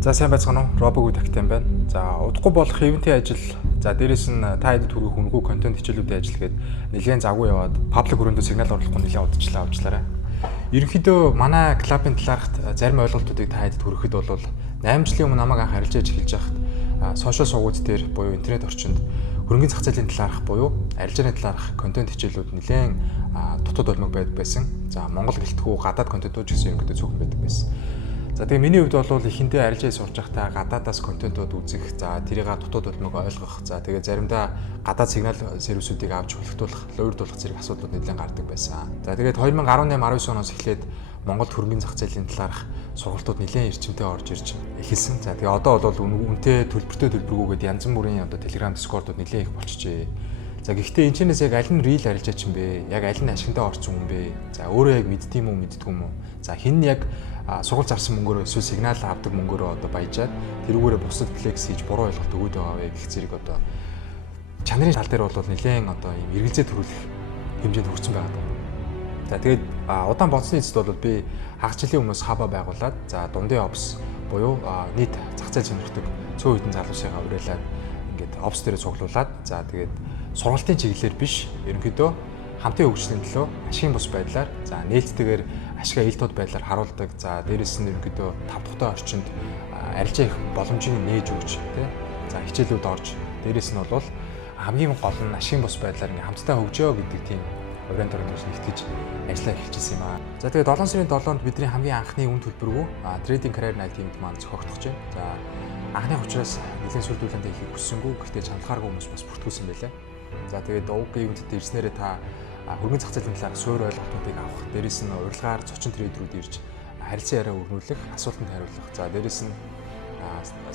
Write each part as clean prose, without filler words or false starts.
За сайн байцгаана уу? Робог тагтаан байна. За удахгүй болох ивэнтийн ажил. За дээрэс нь та хэд түрүү хүнгүй контент хичээлүүдийн ажил гээд нэлээд загуу яваад паблик хүрээндөө сигнал оруулахгүй нэлээд удажлаа. Ерөнхийдөө манай клубын талаархт зарим ойлголтуудыг та хэд хүрэхэд бол 8 жилийн өмнө намайг анх харилцаж эхэлж байхад сошиал сувгууд дээр буюу интернет орчинд хөрөнгөний зах зээлийн талаарх буюу арилжааны талаарх контент хичээлүүд нэлээд дутууд олмог байсан. За Монгол гэлтгүү гадаад контентууд ч гэсэн ерөнхийдөө цөөхөн байдаг байсан. За тэгээ миний хувьд бол эхэндээ арилжаа сурж байхдаа гадаадаас контентууд үзэх, за тэрийг дутууд болмог ойлгох, за тэгээ заримдаа гадаад сигнал сервисүүдийг авч хөлтүүлэх, лойрдуулах зэрэг асуудлууд нэлээд гардаг байсан. За тэгээд 2018-19 оноос эхлээд Монголд хөрөнгөний зах зээлийн талаарх сургалтууд нэлээд эрчимтэй орж ирж эхэлсэн. За тэгээ одоо бол үнэтэй төлбөргүйгээд янз бүрийн одоо Telegram, Discord-ууд нэлээд их болчихжээ. За гэхдээ энэ ч яг аль нь real арилжаач юм бэ? Яг аль нь ашигтай орсон юм бэ? За өөрөө яг мэддэм үү, мэддэггүй юм уу? За хин яг сургууль зарсан мөнгөөр эсвэл сигнал авдаг мөнгөөрөө одоо баяжаад тэрүүгээрээ бусад флекс хийж буруу ойлголт өгөөд байгаа вэ гэх зэрэг одоо чанарын тал дээр бол нэлээд одоо юм эргэлзээ төрүүлэх хэмжээнд хүрсэн байгаа. За тэгээд удаан бодсны эцэст бол би хагас жилийн өмнөөс хаба байгуулад за дундын опс буюу нийт зах зээл сонирхдаг цөөн хэдэн залуусыгаа уриалаад ингээд опс дээрээ цуглуулад за тэгээд сургалтын чиглэлээр биш ерөнхийдөө хамтын хөгжлийн төлөө ашигын бус байдлаар за нээлттэйгээр ашигаа ил тод байдлаар харуулдаг. За дээрэс нь ерөнхийдөө тав тухтай орчинд арилжаа их боломжийг нээж өгч тий. За хичээлүүд орж дээрэс нь бол хамгийн гол нь ашигын бус байдлаар ингээм хамтдаа хөгжөө гэдэг тийм ориент орнос нэгтгэж ажиллаа эхэлчихсэн юм аа. За тэгээд 7 сарын 7-нд бидний хамгийн анхны үн төлбөргүй Trading Career Night event маань зохиогдох чинь. За анхны учраас нэлээд сүлдүүлэнтэй хийх хүссэнгүй гэхдээ чанархааргүй хүмүүс бас бүртгүүлсэн байлаа. За тэгээд өвгийн ивэнтэд ирснээрээ та хөрөнгөний зах зээлийн талаар суур ойлголтуудыг авах, дээрэс нь урилгаар зочин трейдерүүд ирж харилцан яриа өрнүүлэх, асуултанд хариулах. За дээрэс нь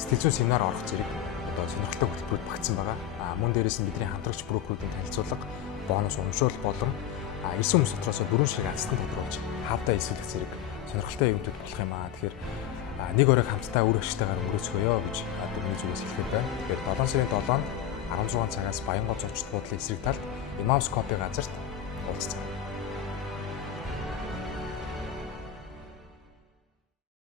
сэтгэл зүйн семинар орох зэрэг одоо сонирхолтой хөтөлбөрүүд багтсан байгаа. Мөн дээрэс нь бидний хамтрагч брокеруудын танилцуулга, бонус урамшуул болон ирсэн хүмүүс дотроос 4 ширхэг азтан тодруулж хавдаа эсвэлэх зэрэг сонирхолтой ивэнтүүд болох юм аа. Тэгэхээр нэг оройг хамтдаа үр ашигтайгаар өнгөрөөцгөөё гэж миний зүгээс хэлэхэд байна. Тэгэхээр 7 сарын 7-нд 16 цагаас Баянгол зочд буудлын эсрэг талд Imams Coffee газарт уулзцгаая.